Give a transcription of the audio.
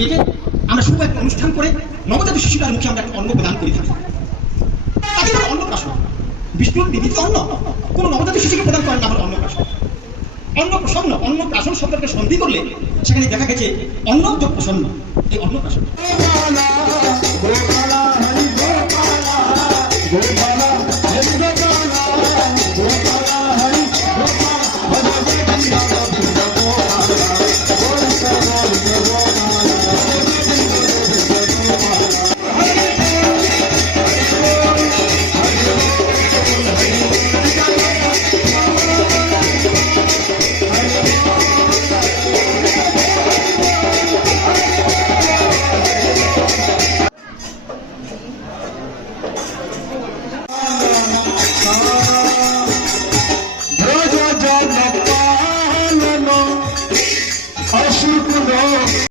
ডেকে আমরা শুভ একটা অনুষ্ঠান করে নবজাত শিশুটার মুখে আমরা একটা অন্ন প্রদান করে থাকি। তাকে বলে অন্নপ্রাশন। বিষ্ণুর বিবিধ অন্ন কোনো নবজাত শিশুকে প্রদান করেন না, আমরা অন্নপ্রাশন। অন্নপ্রসন্ন, অন্নপ্রাশন শব্দকে সন্ধি করলে সেখানে দেখা গেছে অন্ন যোগ প্রসন্ন, এই অন্নপ্রাশন।